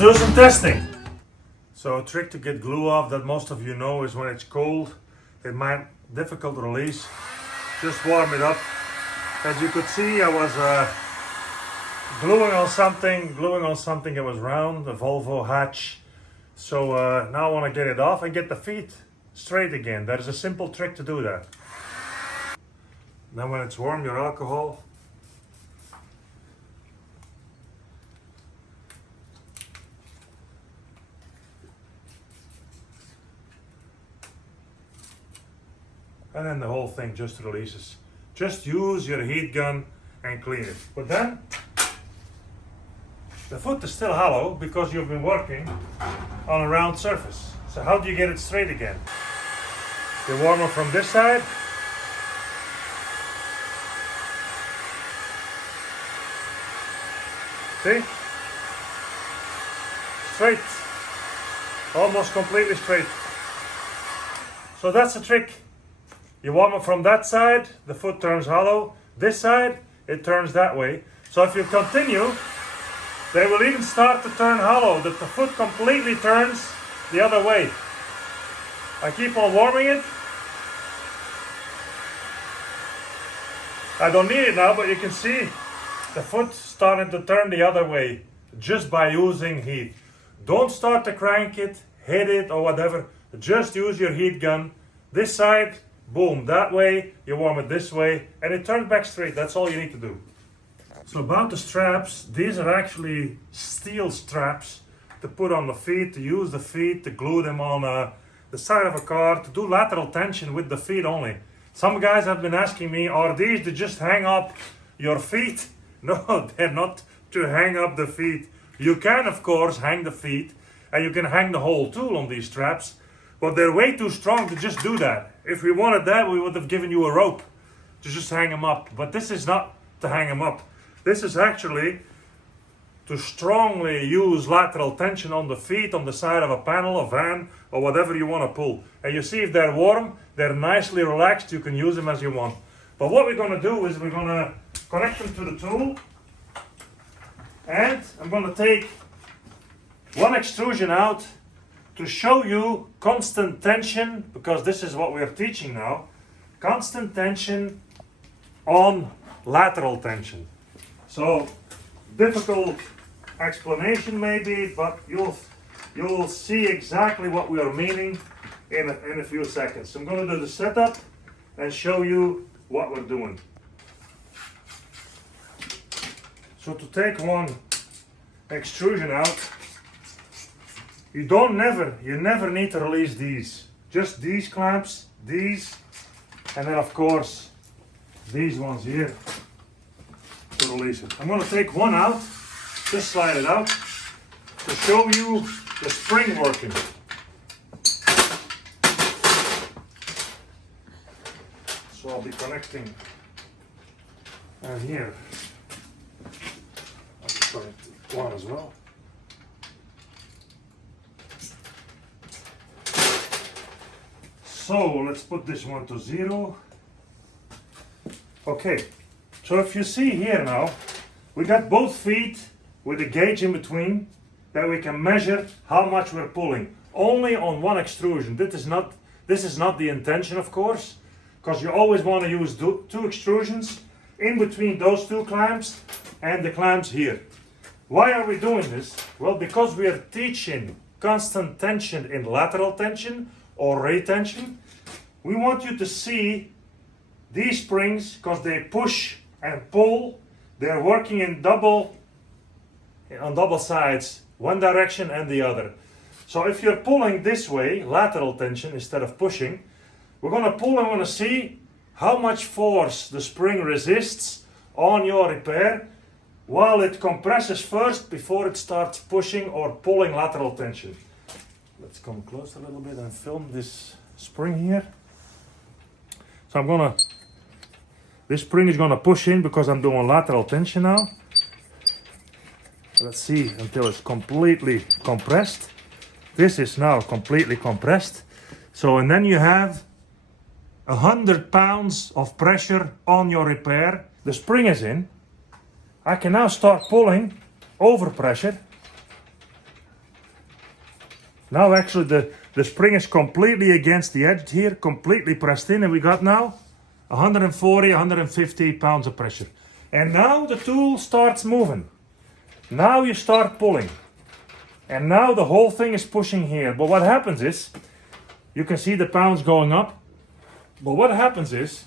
Let's do some testing. So a trick to get glue off that most of you know is when it's cold, it might be difficult to release. Just warm it up. As you could see, I was gluing on something that was round, a Volvo hatch. So now I want to get it off and get the feet straight again. That is a simple trick to do that. Now when it's warm, your alcohol. And then the whole thing just releases. Just use your heat gun and clean it. But then, the foot is still hollow because you've been working on a round surface. So how do you get it straight again? You warm it from this side. See? Straight. Almost completely straight. So that's the trick. You warm it from that side, the foot turns hollow. This side, it turns that way. So if you continue, they will even start to turn hollow, that the foot completely turns the other way. I keep on warming it. I don't need it now, but you can see the foot starting to turn the other way just by using heat. Don't start to crank it, hit it or whatever. Just use your heat gun. This side, boom, that way, you warm it this way, and it turns back straight. That's all you need to do. So about the straps, these are actually steel straps to put on the feet, to use the feet, to glue them on the side of a car, to do lateral tension with the feet only. Some guys have been asking me, are these to just hang up your feet? No, they're not to hang up the feet. You can, of course, hang the feet, and you can hang the whole tool on these straps, but they're way too strong to just do that. If we wanted that, we would have given you a rope to just hang them up. But this is not to hang them up. This is actually to strongly use lateral tension on the feet, on the side of a panel, a van, or whatever you want to pull. And you see if they're warm, they're nicely relaxed, you can use them as you want. But what we're going to do is we're going to connect them to the tool. And I'm going to take one extrusion out to show you constant tension, because this is what we're teaching now. Constant tension on lateral tension. So, difficult explanation maybe, but you'll see exactly what we are meaning in a few seconds. So I'm going to do the setup and show you what we're doing. So to take one extrusion out, you never need to release these. Just these clamps, these, and then of course these ones here to release it. I'm going to take one out, just slide it out, to show you the spring working. So I'll be connecting here. I'll be connecting one as well. So let's put this one to 0. Okay, so if you see here now, we got both feet with a gauge in between that we can measure how much we're pulling. Only on one extrusion. This is not the intention, of course, because you always want to use two extrusions in between those two clamps and the clamps here. Why are we doing this? Well, because we are teaching constant tension in lateral tension or retension. We want you to see these springs, because they push and pull. They're working on double sides, one direction and the other. So if you're pulling this way, lateral tension instead of pushing, we're going to pull and we're going to see how much force the spring resists on your repair while it compresses first before it starts pushing or pulling lateral tension. Let's come close a little bit and film this spring here. So this spring is going to push in because I'm doing lateral tension now. Let's see until it's completely compressed. This is now completely compressed. So, and then you have 100 pounds of pressure on your repair. The spring is in. I can now start pulling over pressure. Now actually the spring is completely against the edge here, completely pressed in, and we got now 140, 150 pounds of pressure. And now the tool starts moving. Now you start pulling. And now the whole thing is pushing here. But what happens is, you can see the pounds going up. But what happens is,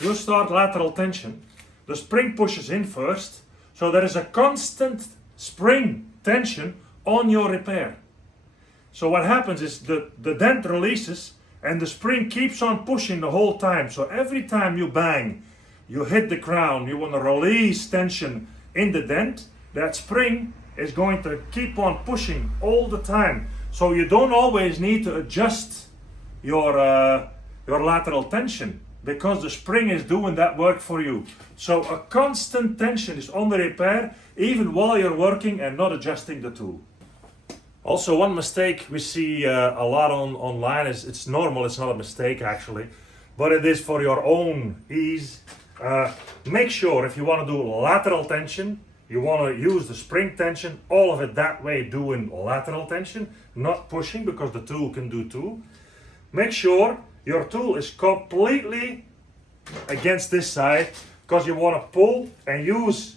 you start lateral tension. The spring pushes in first. So there is a constant spring tension on your repair. So what happens is the dent releases and the spring keeps on pushing the whole time. So every time you bang, you hit the crown, you want to release tension in the dent, that spring is going to keep on pushing all the time. So you don't always need to adjust your lateral tension because the spring is doing that work for you. So a constant tension is on the repair even while you're working and not adjusting the tool. Also, one mistake we see a lot online is, it's normal, it's not a mistake actually, but it is for your own ease. Make sure if you want to do lateral tension, you want to use the spring tension, all of it that way, doing lateral tension, not pushing, because the tool can do too. Make sure your tool is completely against this side, because you want to pull and use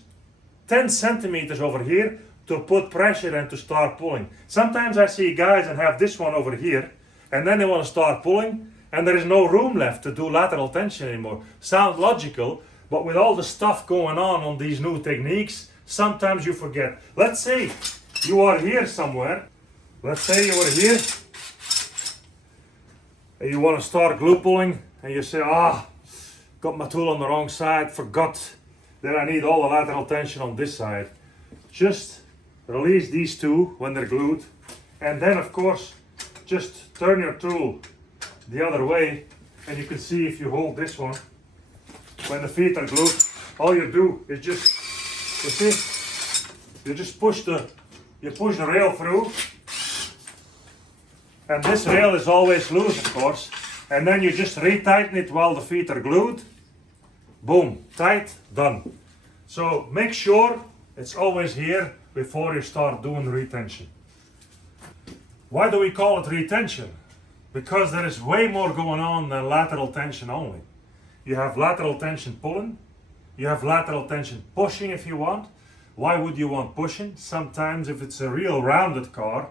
10 centimeters over here to put pressure and to start pulling. Sometimes I see guys that have this one over here, and then they want to start pulling, and there is no room left to do lateral tension anymore. Sounds logical, but with all the stuff going on these new techniques, sometimes you forget. Let's say you are here somewhere. Let's say you are here, and you want to start glue pulling, and you say, got my tool on the wrong side, forgot that I need all the lateral tension on this side. Just release these two when they're glued, and then of course just turn your tool the other way, and you can see if you hold this one when the feet are glued, all you do is just, you see, you just push the rail through, and this rail is always loose of course, and then you just retighten it while the feet are glued. Boom, tight, done. So make sure it's always here before you start doing retention. Why do we call it retention? Because there is way more going on than lateral tension only. You have lateral tension pulling, you have lateral tension pushing if you want. Why would you want pushing? Sometimes if it's a real rounded car,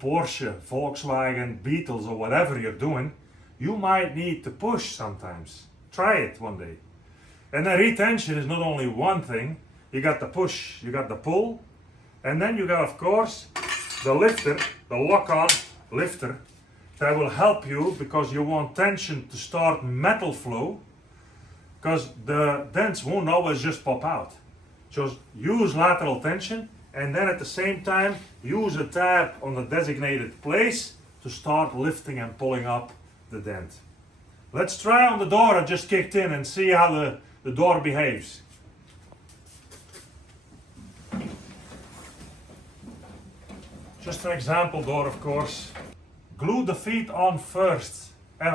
Porsche, Volkswagen, Beetles or whatever you're doing, you might need to push sometimes. Try it one day. And then retention is not only one thing. You got the push, you got the pull, and then you got of course the lifter, the lock-on lifter, that will help you because you want tension to start metal flow, because the dents won't always just pop out. Just use lateral tension, and then at the same time use a tab on the designated place to start lifting and pulling up the dent. Let's try on the door I just kicked in and see how the door behaves. Just an example door, of course. Glue the feet on first,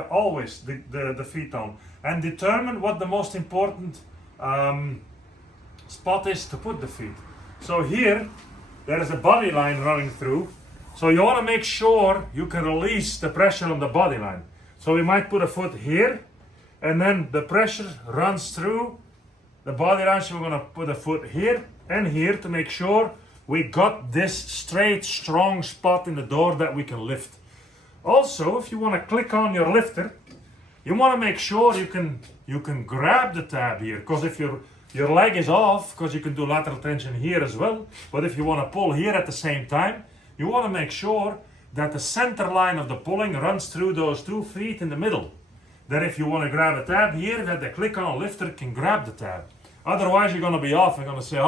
always the feet on, and determine what the most important spot is to put the feet. So here, there is a body line running through, so you want to make sure you can release the pressure on the body line. So we might put a foot here, and then the pressure runs through the body line, so we're going to put a foot here and here to make sure we got this straight, strong spot in the door that we can lift. Also, if you want to click on your lifter, you want to make sure you can grab the tab here, because if your leg is off, because you can do lateral tension here as well, but if you want to pull here at the same time, you want to make sure that the center line of the pulling runs through those 2 feet in the middle. That if you want to grab a tab here, that the click-on lifter can grab the tab. Otherwise, you're going to be off and going to say,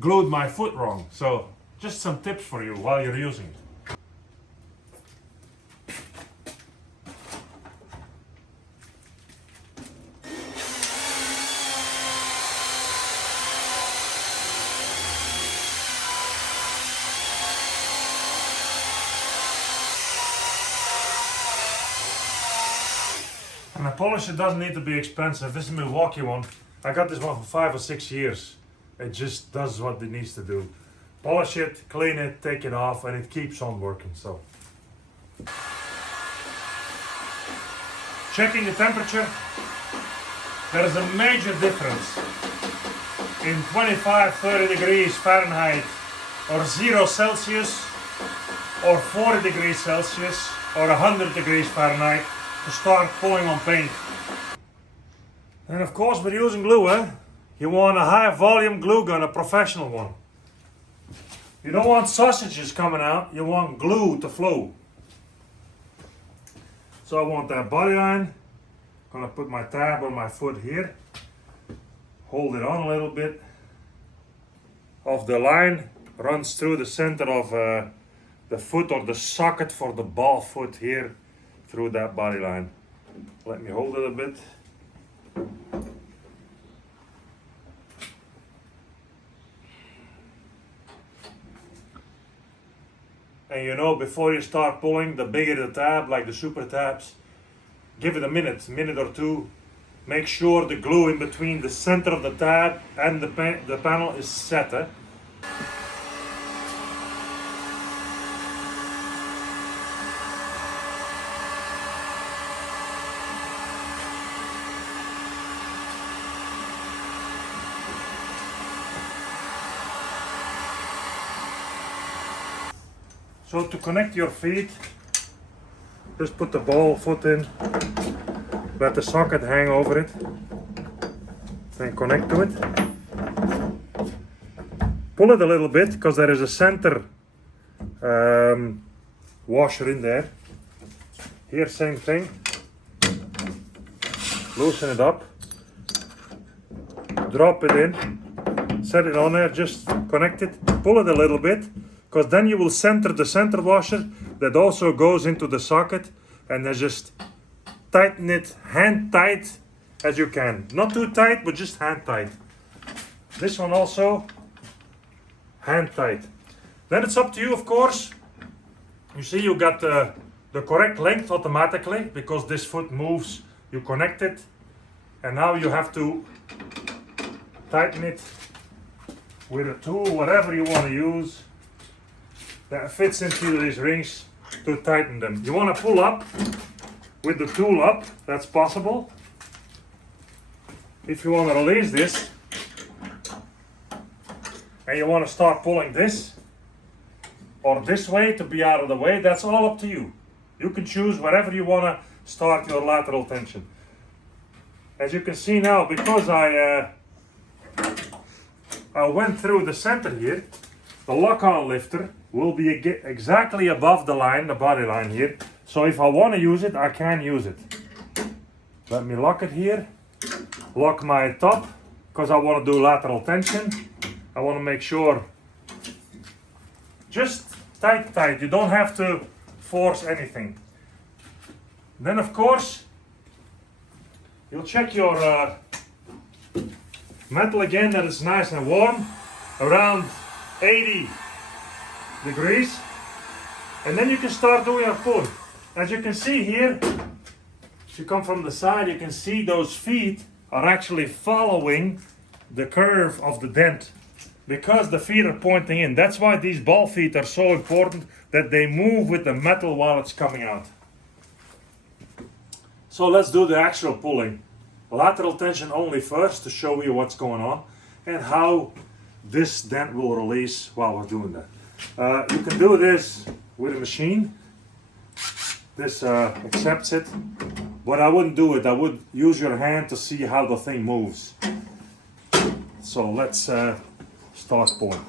glued my foot wrong. So just some tips for you while you're using it. And a polisher doesn't need to be expensive. This is a Milwaukee one. I got this one for 5 or 6 years. It just does what it needs to do. polish it, clean it, take it off, and it keeps on working. So, checking the temperature, there is a major difference in 25-30 degrees Fahrenheit or 0 Celsius or 40 degrees Celsius or 100 degrees Fahrenheit to start pulling on paint. And of course we're using glue, You want a high volume glue gun, a professional one. You don't want sausages coming out, you want glue to flow. So I want that body line. I'm gonna put my tab on my foot here. Hold it on a little bit. Of the line runs through the center of the foot, or the socket for the ball foot here, through that body line. Let me hold it a bit. And you know, before you start pulling, the bigger the tab, like the super tabs, give it a minute or two. Make sure the glue in between the center of the tab and the panel is set. So to connect your feet, just put the ball foot in, let the socket hang over it, then connect to it. Pull it a little bit, because there is a center washer in there. Here, same thing. Loosen it up, drop it in, set it on there, just connect it, pull it a little bit, because then you will center the center washer that also goes into the socket, and then just tighten it hand tight as you can. Not too tight, but just hand tight. This one also hand tight. Then it's up to you, of course. You see you got the correct length automatically, because this foot moves. You connect it, and now you have to tighten it with a tool, whatever you want to use, that fits into these rings to tighten them. You want to pull up with the tool up, that's possible. If you want to release this and you want to start pulling this or this way to be out of the way, that's all up to you. You can choose wherever you want to start your lateral tension. As you can see now, because I went through the center here, the lock-on lifter will be exactly above the line, the body line here. So if I want to use it, I can use it. Let me lock it here. Lock my top, because I want to do lateral tension. I want to make sure, just tight. You don't have to force anything. Then of course, you'll check your metal again, that it's nice and warm, around 80 degrees, and then you can start doing a pull. As you can see here, if you come from the side, you can see those feet are actually following the curve of the dent, because the feet are pointing in. That's why these ball feet are so important, that they move with the metal while it's coming out. So let's do the actual pulling. Lateral tension only first, to show you what's going on and how this dent will release while we're doing that. You can do this with a machine. This accepts it, but I wouldn't do it. I would use your hand to see how the thing moves. So let's start pulling.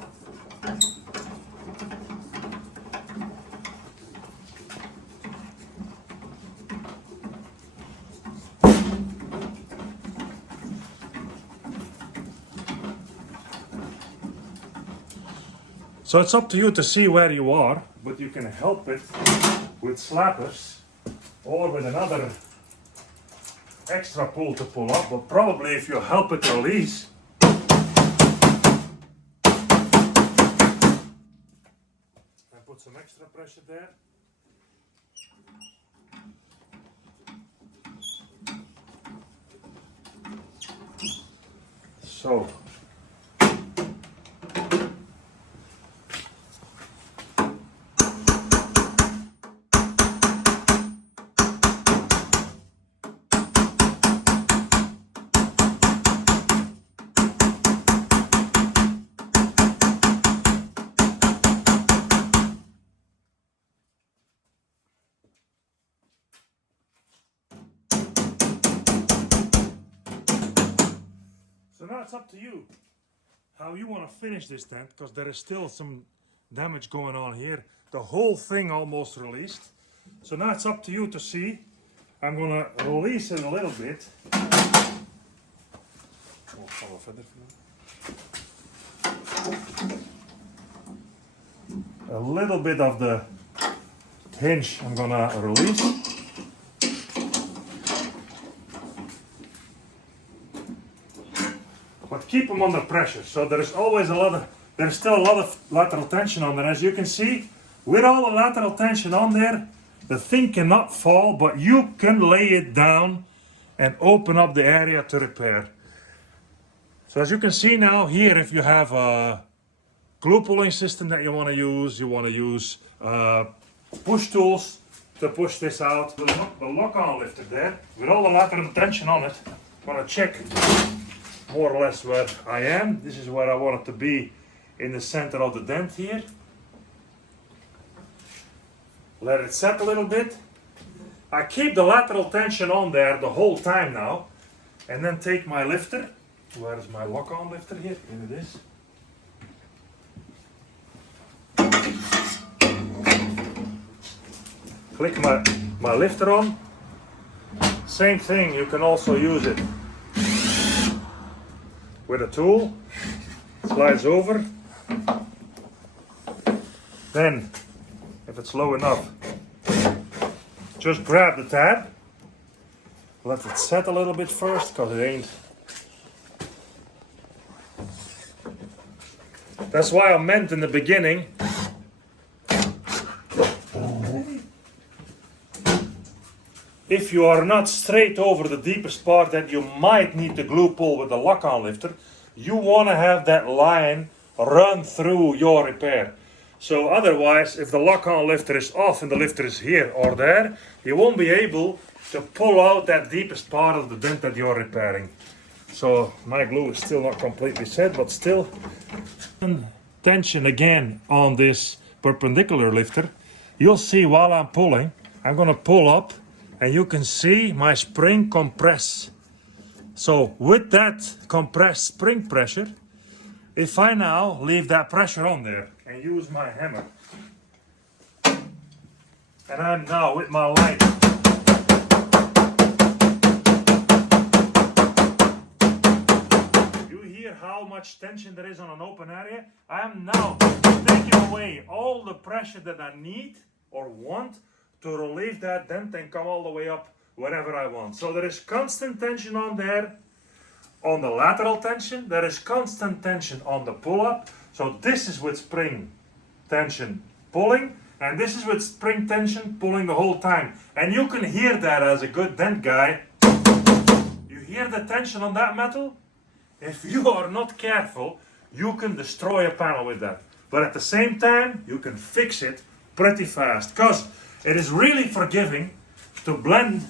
So it's up to you to see where you are, but you can help it with slappers or with another extra pull to pull up, but probably if you help it release, and put some extra pressure there. So it's up to you how you want to finish this dent, because there is still some damage going on here. The whole thing almost released. So now it's up to you to see. I'm gonna release it a little bit. A little bit of the hinge I'm gonna release. But keep them under pressure. So there's still a lot of lateral tension on there. As you can see, with all the lateral tension on there, the thing cannot fall, but you can lay it down and open up the area to repair. So as you can see now here, if you have a glue pulling system that you want to use push tools to push this out. The lock-on lifter there, with all the lateral tension on it, I'm going to check more or less where I am. This is where I want it to be, in the center of the dent here. Let it set a little bit. I keep the lateral tension on there the whole time now, and then take my lifter. Where is my lock-on lifter here? Here it is. Click my lifter on. Same thing, you can also use it with a tool. Slides over. Then, if it's low enough, just grab the tab. Let it set a little bit first, because it ain't. That's why I meant in the beginning, if you are not straight over the deepest part that you might need to glue pull with the lock-on lifter, you want to have that line run through your repair. So otherwise, if the lock-on lifter is off and the lifter is here or there, you won't be able to pull out that deepest part of the dent that you're repairing. So my glue is still not completely set, but still tension again on this perpendicular lifter. You'll see while I'm pulling, I'm going to pull up, and you can see my spring compress. So with that compressed spring pressure, if I now leave that pressure on there and use my hammer, and I'm now with my line, you hear how much tension there is on an open area? I am now taking away all the pressure that I need or want to relieve that dent and come all the way up wherever I want. So there is constant tension on there, on the lateral tension. There is constant tension on the pull-up. So this is with spring tension pulling, and this is with spring tension pulling the whole time. And you can hear that as a good dent guy. You hear the tension on that metal? If you are not careful, you can destroy a panel with that. But at the same time, you can fix it pretty fast, because it is really forgiving to blend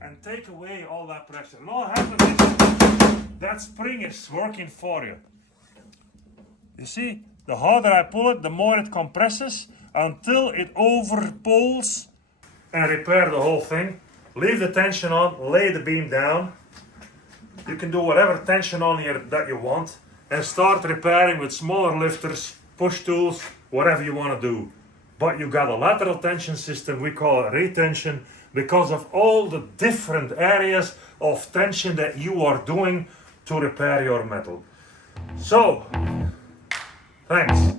and take away all that pressure. And all happens is that spring is working for you. You see, the harder I pull it, the more it compresses until it over pulls, and repair the whole thing. Leave the tension on, lay the beam down. You can do whatever tension on here that you want, and start repairing with smaller lifters, push tools, whatever you want to do. But you got a lateral tension system, we call it retension, because of all the different areas of tension that you are doing to repair your metal. So, thanks.